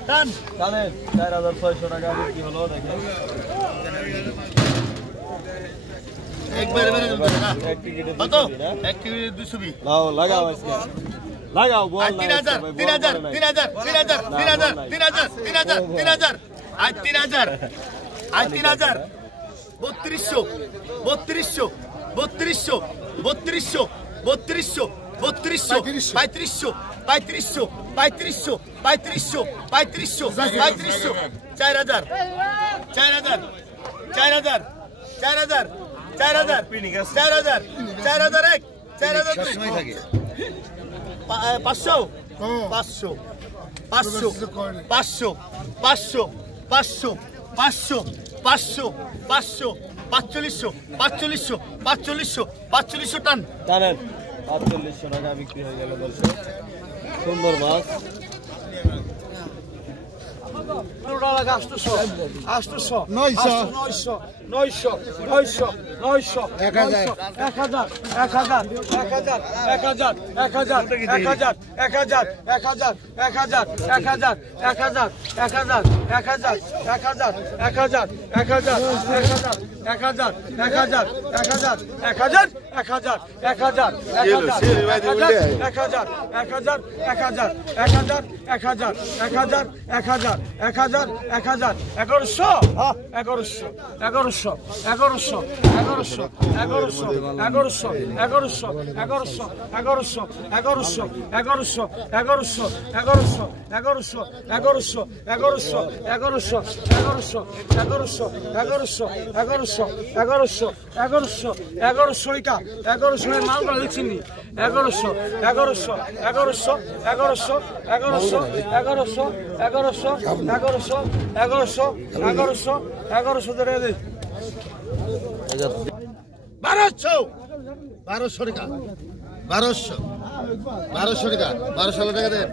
টান টানেন 4600 টাকা বিক্রি হলো দেখেন একবারে মেরে দেব না এক টিকেটে কত এক টিকেটে 220 লাও লাগাও আজকে লাগাও বল 3000 3000 3000 3000 3000 3000 3000 আজ 3000 আজ 3000 3200 3200 3200 3200 3200 3200 3500 3500 3500 3500 3500 3500 4000 4000 4000 4000 4000 4000 4001 4002 500 500 500 500 500 500 500 500 500 4500 4500 4500 টান টানেন 4500 টাকা বিক্রি হয়ে গেল দর্শক সুন্দর মাছ 1200 টাকা 1200 টাকা 1200 টাকা দেন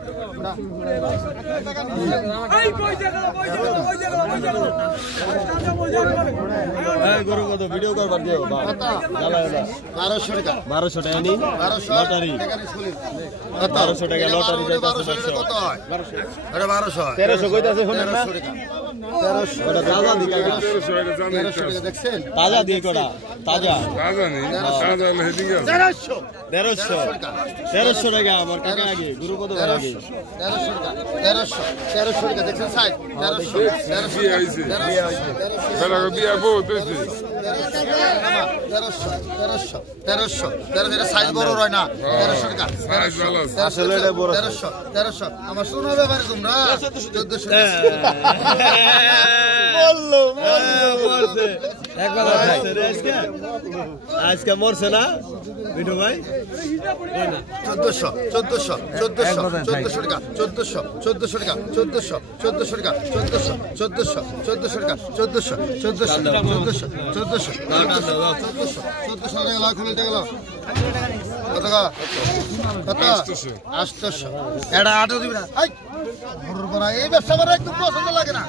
গরু কত ভিডিও করবার দিও 1200 টাকা 1200 টাকা নি 1200 লটারি 1200 টাকা লটারি যাইতাছে কত হয় 1200 1300 কইতাছে শুনেন না 1300 ওটা তাজা দিকে 1300 টাকা দেখছেন তাজা দিয়ে কোটা তাজা নেই তাজা হেডিং 1300 টাকা আমার কাকা আগে গুরু কত আগে 1300 টাকা 1300 টাকা দেখছেন সাইজ 1300 আইছে তারা বিয়া বহুত হইছে 1300 সাইজ বড় হয় না 1300 টাকা আসলে এটা বড় 1300 আমার শোনা ব্যাপারে তোমরা 1400 বললো মরছে একবার আজকে মরছে না বিটু ভাই 1400 টাকা 1400 টাকা 1400 টাকা 1400 টাকা 1400 টাকা লাখ হলে টাকা কত কত 800 এটা 8 দিবি না এই ব্যবসা করা একদম পছন্দ লাগে না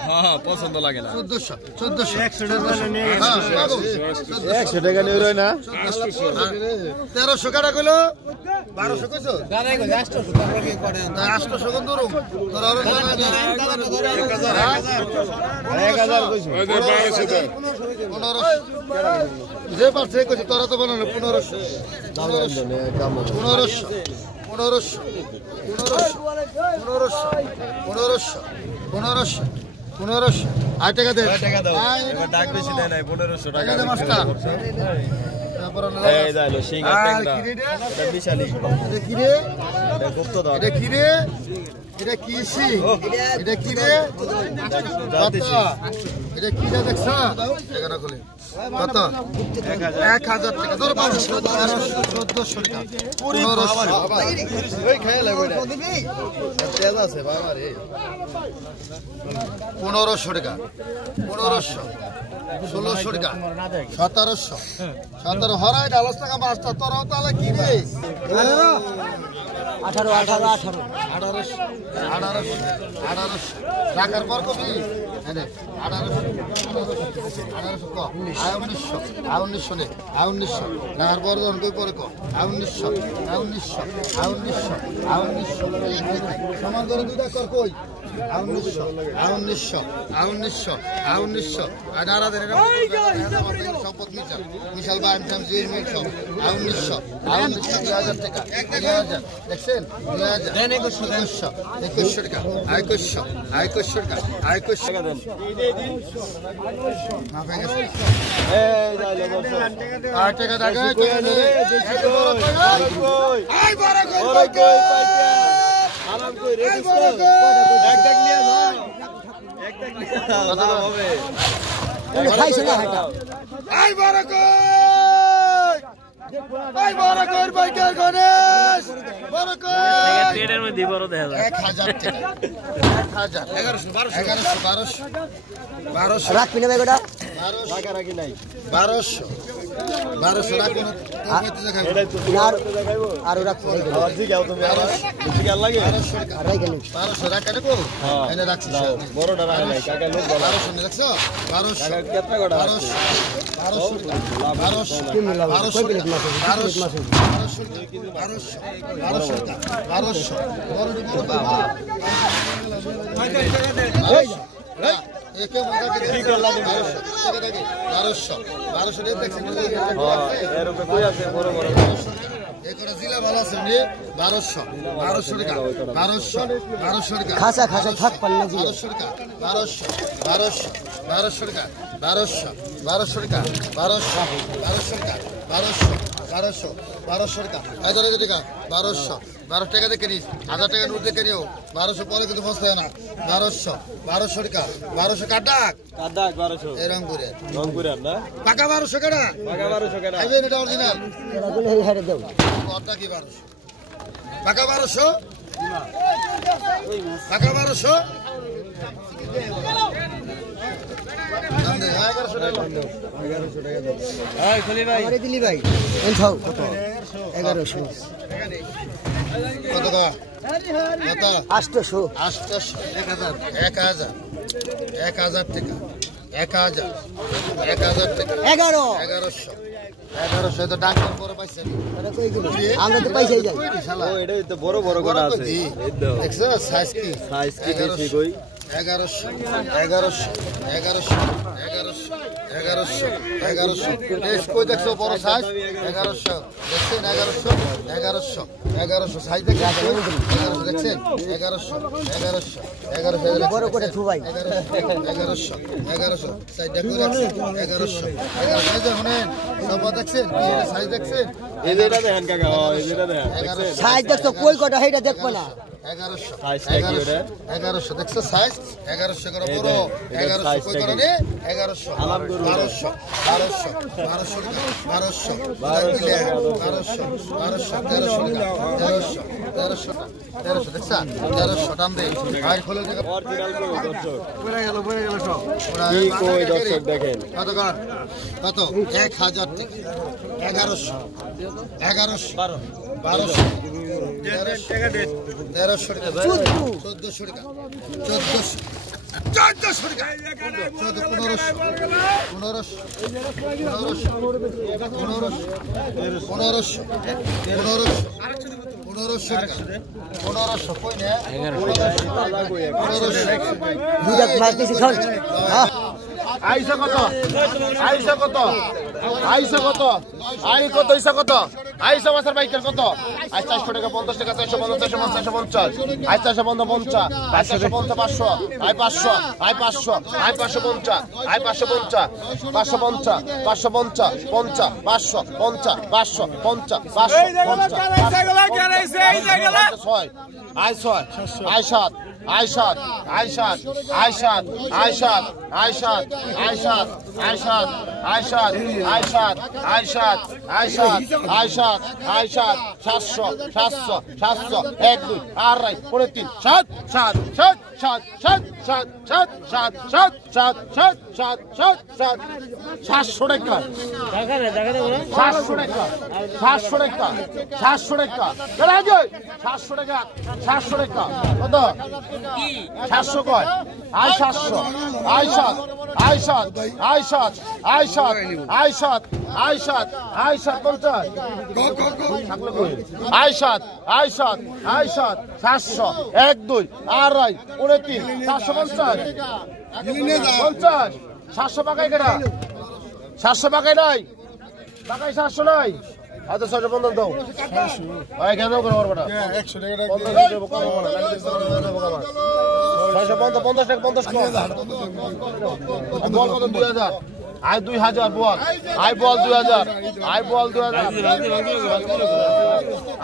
পছন্দ লাগে না 100 টাকা নিয়ে রই না 1300 টাকা কইলো 1200 কইছো 800 কোন দূর তোর আর 1000 কইছো 1500 যে পারছে কইছো তোরা তো বানানো 1500 8 টাকা দে এবার ডাক বেশি দেয় নাই 1500 টাকা দে মাস্টার এই দাইলো সিঙ্গা টেংরা এটা বিশালি এটা কি রে এটা গুপ্ত দাও এটা কি রে এটা কি সি এটা কি রে জাতিসি এটা কি রে দেখছ এখানে খুলে কত 1000 টাকা ধর 1400 টাকা পুরি বাবা ওই খায় লাগবে এটা তেজ আছে বাবা রে 1500 টাকা 1600 টাকা 1700 হরাই 10 টাকা মাছটা তোরাও তাহলে কি রে 1800 টাকার পর কবি 1900 টাকার পর যখন কই পরে কো 1900 সমান করে দুইটা কর কই সম্পদ মিশাল বা উনিশশো 2000 টাকা 2000 দেখছেন 2100 টাকা 2100 টাকা 2100 টাকা দেন আর টাকা টাকা আই বড় কই আরাম কই রেডি এক টাক নিয়ে না এক টাক নিয়ে লাভ হবে খাইছ না হাটা আই বড় কই আই বড় কই বাইকার গণেশ বড় কই ট্রেডের মধ্যে বড় দেখা যায় 1000 টাকা 1000 1100 রাখবি না বেগোটা 1200 টাকা রাখি নাই 1200 রাখুন আর রাখবো আর জি গাও তুমি বেশি গাল লাগে 1200 টাকা রাখি নাই 1200 টাকা দেবো এনে রাখছি বড়টা রাখা নাই কাকা লোক 1200 নে রাখছো 1200 টাকা কত গোটা 1200 কি মিলা 1200 প্লেট মাছ 1200 টাকা একে মজা করে ঠিক লাগে 1200 দেখছেন এর উপরে কই আছে বড় বড় একটা জিলা ভালো আছে নি 1200 টাকা 1200 টাকা খাসা থাক পান না 1200 টাকা 1200 টাকা 1200 টাকা 1200 টাকা 1200 টাকা এই ধরে টাকা 1200 টাকা দিয়ে কিনিস 1000 টাকা নোট দিয়ে কিনিও 1200 পরে কিন্তু ফসতে না 1200 টাকা 1200 কাটাক 1200 এই রংপুরে না পাকা 1200 কাটা আইবে এটা অরিজিনাল এগুলো হেরে দাও কতটা কি 1200 পাকা 1200 দিলি ভাই কত 1100 কত কত 800 1000 টাকা 1000 টাকা 1100 তো ডাক্তার বড় পাইছেন আমরা তো পাইছাই যাই ও এটা তো বড় বড় করা আছে দেখছো সাইজ কি বেশি কই 1100 টেস্ট কই দেখছো বড় সাইজ 1100 দেখছেন 1100 সাইজ দেখছেন 1100 বড় করে থু ভাই 1100 সাইজ দেখো 1100 শুনেন সব দেখছেন কি এটা সাইজ দেখছেন এই যেটা দেখেন কাকা এই যেটা দেখেন সাইজ দেখছো কই কটা হেটা দেখব না 1100 দেখছো সাইজ 1100 করে বড় 1100 কই করে রে 1100 1300 দেখছা 1300 দাম দে আর খোলো টাকা অরিজিনাল পড়ে গেল সব কি কই দর্শক দেখেন কত 1000 টাকা 1100 1200 টাকা দে 1300 টাকা 1400 টাকা 1400 টাকা 1500 টাকা 1500 কই না 1500 আইসা কত আইসা মাছের বাইকের কত 400 টাকা 50 টাকা 450 450 আই 450 500 আই 500 আই 550 আই 550 700 কয় আই 700 আইসাত আইসাত আইসাত আইসাত আইসাত আইসাত 50 আইসাত আইসাত আইসাত 700 1 2 আড়াই 29 750 50 700 পাকাই কেডা 700 পাকাই নাই পাকাই 700 নাই আচ্ছা 650 দাও ভাই কেন করে বড়টা 100 টাকা 50 টাকা 50 বল কত 2000 আই 2000 বল আই বল 2000 আই বল 2000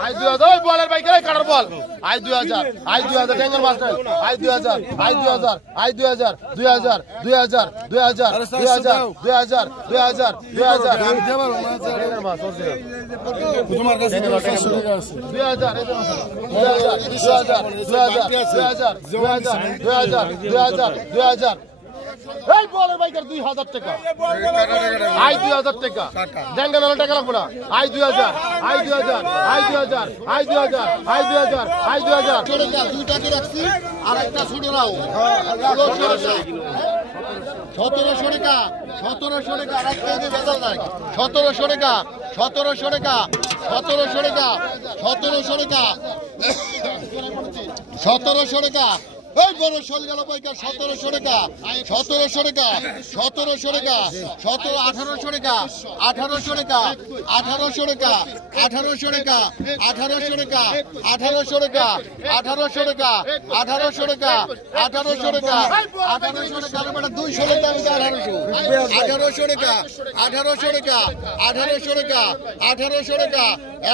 আই 2000 ওই বলের ভাই কেন কাটার বল আই 2000 আই 2000 ট্যাঙ্গার মাস্টার আই 2000 আই 2000 আই 2000 2000 2000 2000 2000 2000 2000 2000 ট্যাঙ্গার মাস্টার তোমার কাছে 2000 2000 এই বলের বাইকার 2000 টাকা আই 2000 টাকা ড্যাঙ্গা নালা টাকা লাগবে না আই 2000 আই 2000 আই 2000 আই 2000 আই 2000 আই 2000 টাকা দুইটাকে রাখছি আর একটা ছোট নাও 1700 টাকা 1700 টাকা আর একটা দিয়ে বেজাল নাই 1700 টাকা 1700 টাকা 1700 টাকা 1700 টাকা 1700 টাকা এই বড় শোল গেল পাইকার 1700 টাকা 1700 টাকা 1700 টাকা 1800 টাকা 1800 টাকা 1800 টাকা 1800 টাকা 1800 টাকা 1800 টাকা 1800 টাকা 1800 টাকা 1800 টাকা 1800 টাকা বেটা 200 টাকা 1800 টাকা 1800 টাকা 1800 টাকা 1800 টাকা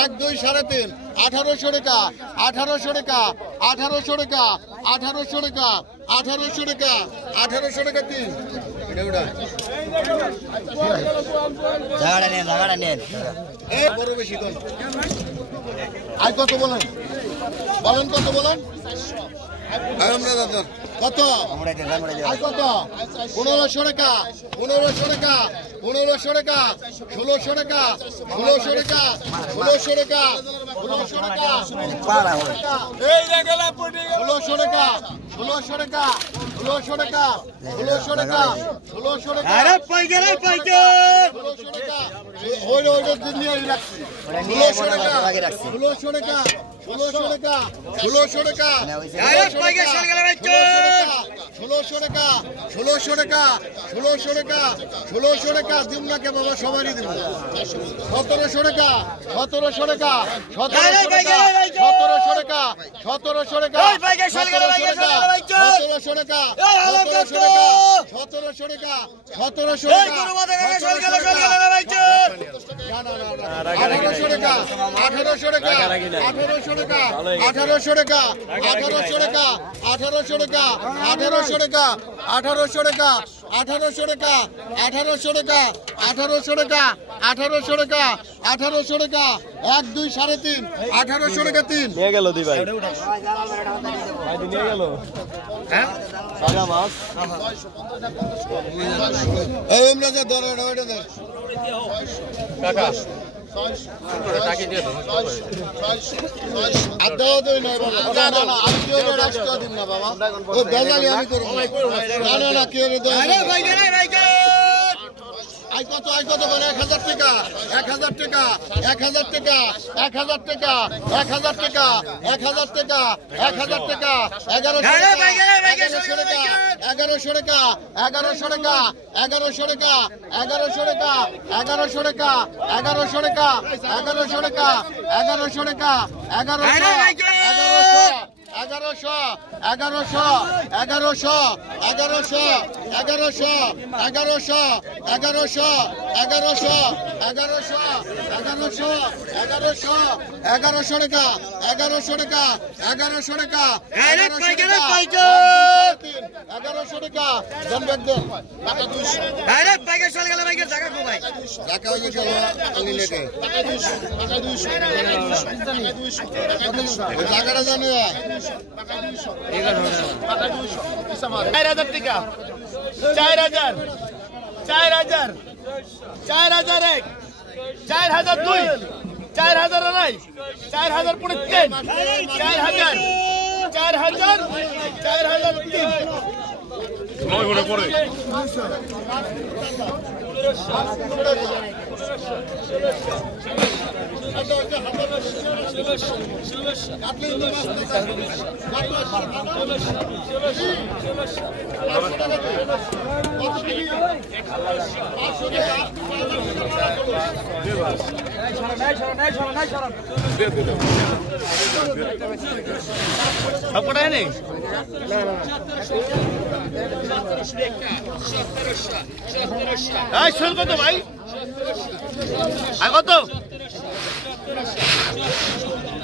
1 2 3.5 1800 টাকা 1800 টাকা 1800 টাকা 1800 টাকা 1800 টাকা 1800 টাকা 3 এটা ওটা জায়গাটা নেন এই বড় বেশি কোন আই কত বলেন কত বলেন আমরা দাদা কত আই কত 1500 টাকা 1500 টাকা 1500 টাকা 1600 টাকা 1600 টাকা 1600 টাকা 1600 টাকা এই জায়গাটা পড়ে 1600 টাকা 1600 টাকা 1600 টাকা 1600 টাকা 1600 টাকা আরে পাইকার 1600 টাকা ওই দুনিয়া রাখছি 1600 টাকা 1600 টাকা 1600 টাকা 1600 টাকা আরে পাইকার চলে গেল ভাই 1600 টাকা 1600 টাকা 1600 টাকা 1600 টাকা দিন না কে বাবা সবারই দেব 1700 টাকা 1700 টাকা 1700 টাকা 1700 টাকা 1700 টাকা এই পাইকার চলে গেল ভাই 1700 টাকা 1700 টাকা 1700 টাকা 1700 টাকা এই গরু মাথা গেল চলে গেল ভাই 1800 টাকা 1800 টাকা 1800 টাকা 1800 টাকা 1800 টাকা 1800 টাকা 1800 টাকা 1800 টাকা 1800 টাকা 1800 টাকা 1800 টাকা 1800 টাকা 1800 টাকা 1 2 3.5 1800 টাকা 3 নিয়ে গেল দি ভাই ভাই নিয়ে গেল হ্যাঁ সাদা মাছ এই আমরা যে ধরে ওইটা দে কাকা টাকা দিয়ে দাও আদাও দেই না বাবা না আমি কি ওরে রাস্তা দিন না বাবা ও বেজালি আমি করব না কি ওরে দাও আরে ভাই আই কত করে 1000 টাকা 1000 টাকা 1000 টাকা 1000 টাকা 1000 টাকা 1000 টাকা 1000 টাকা 1100 টাকা 1100 টাকা 1100 টাকা 1100 টাকা 1100 টাকা 1100 টাকা 1100 টাকা 1100 টাকা 1100 টাকা 1100 1100 1100 1100 1100 1100 1100 1100 1100 1100 1100 টাকা 1100 টাকা 1100 টাকা 1100 টাকা জনবেদ দেন টাকা 200 ডাইরেক্ট পাইকার চলে গেল ভাইকে টাকা কো ভাই টাকা হয়ে গেল আমি নেকে টাকা 200 টাকাটা জানো টাকা 200 টাকা 200 4000 টাকা 4000 4000 4001 4002 4000 নাই 4000 পড়ে 3 4000 4000 4003 নয় করে পড়ে কত ভাই কত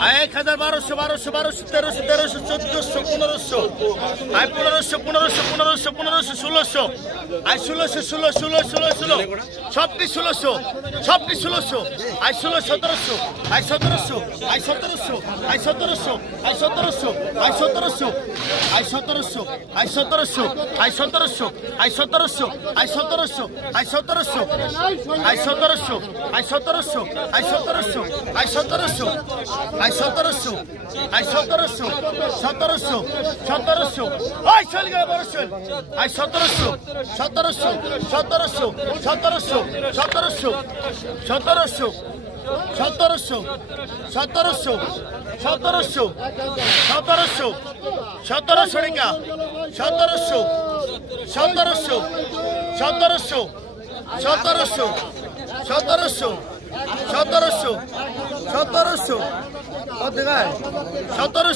1000 1200 1200 1200 1300 1400 1500 1500 1500 1500 1500 1600 1600 16 16 16 সবটি 1600 সবটি 1600 16 1700 1700 1700 1700 1700 1700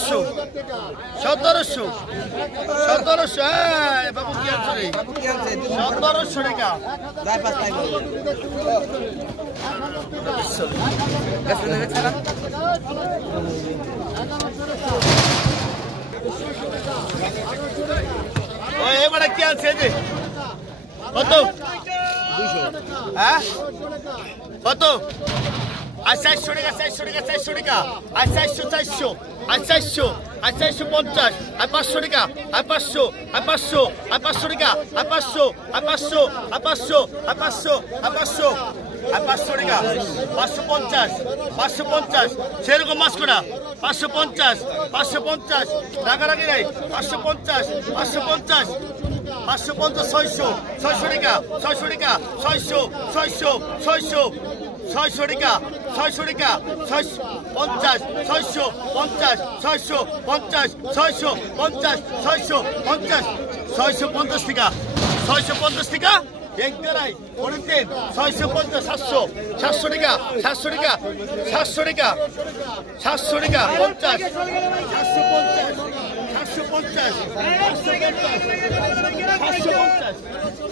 1700 1700 1700 1700 1700 1700 সেরকম মাছ করা 550 550 রাগারাগি নাই 550 550 550 600 600 টাকা 600 টাকা 600 600 600 600 টাকা 600 টাকা 650 650 650 650 650 650 টাকা 650 টাকা এক দেড়াই পড়েন 650 700 700 টাকা 700 টাকা 700 টাকা 700 টাকা 50 750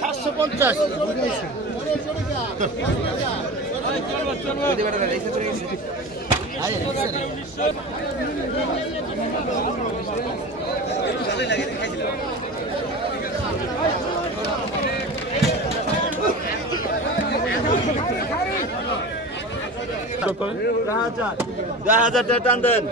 750 10,000 টান দেন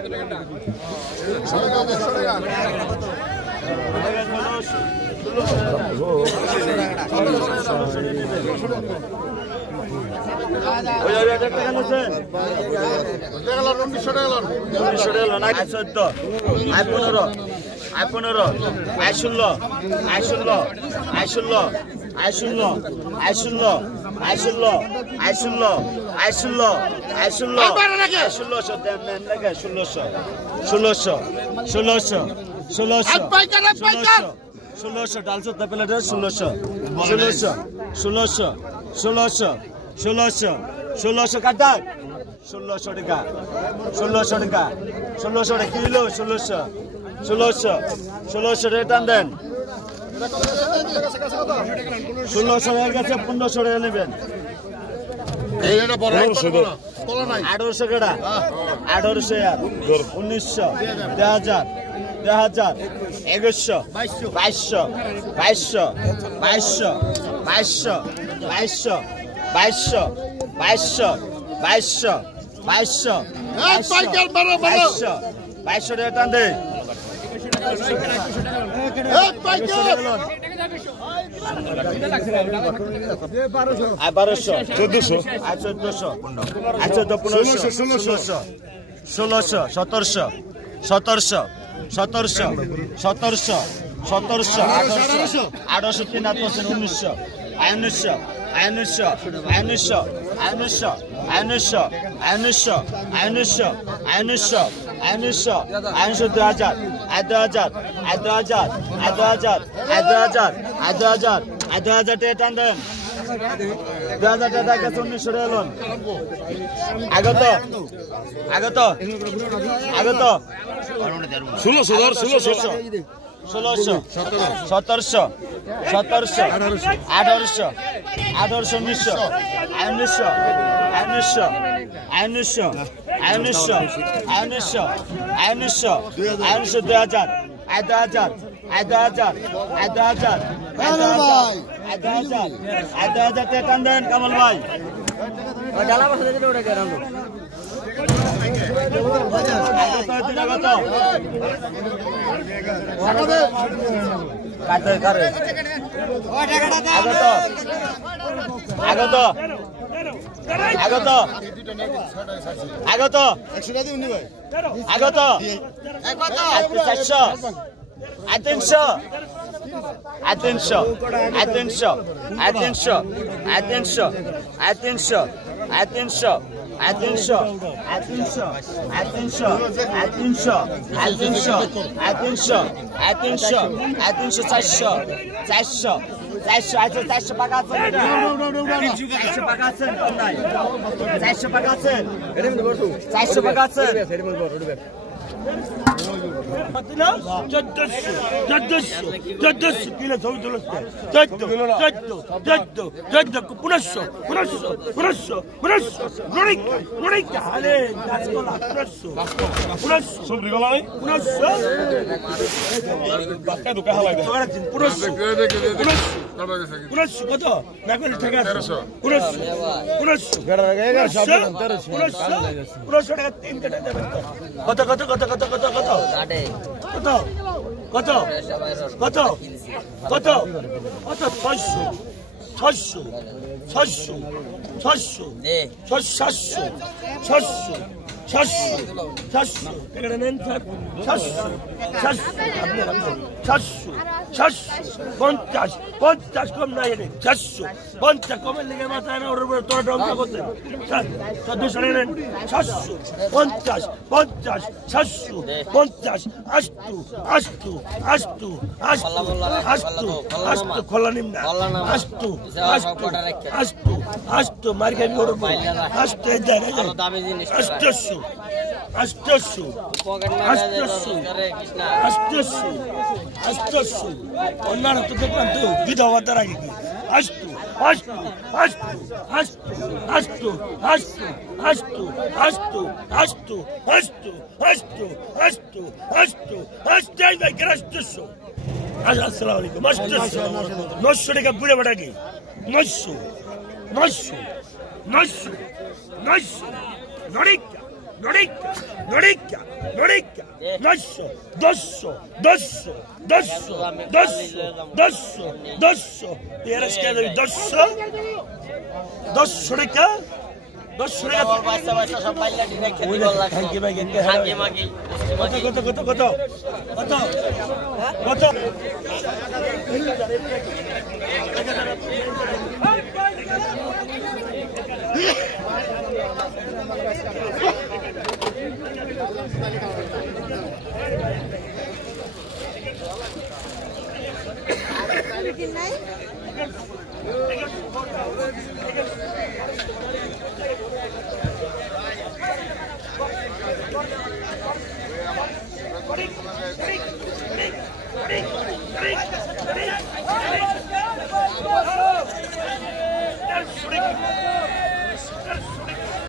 ষোলোশো ডালশো প্লেট 1600 কাটা 1600 টাকা 1600 টাকা 1600 টাকা কিলো 1600 টাকা দেন 1600 হয়ে গেছে 1500 টাকা নেবেন 1800 টাকা 1800 1900 2000 2000 2100 2200 2200 2200 2200 2200 2200 2200 2200 2200 টাকা টান দে 1200 1400 1700 1700 1700 1700 1700 1700 1800 3 8 1900 1900 1900 1900 1900 1900 1900 1900 1900 1900 2000 2000 2000 2000 2000 2000 টাকা টান দেন 2000 টাকা কাছে 1900 টাকা লোন আগত 1600 ধর 1600 1700 1800 1800 1900 1900 1900 2000 টান দেন কামাল ভাই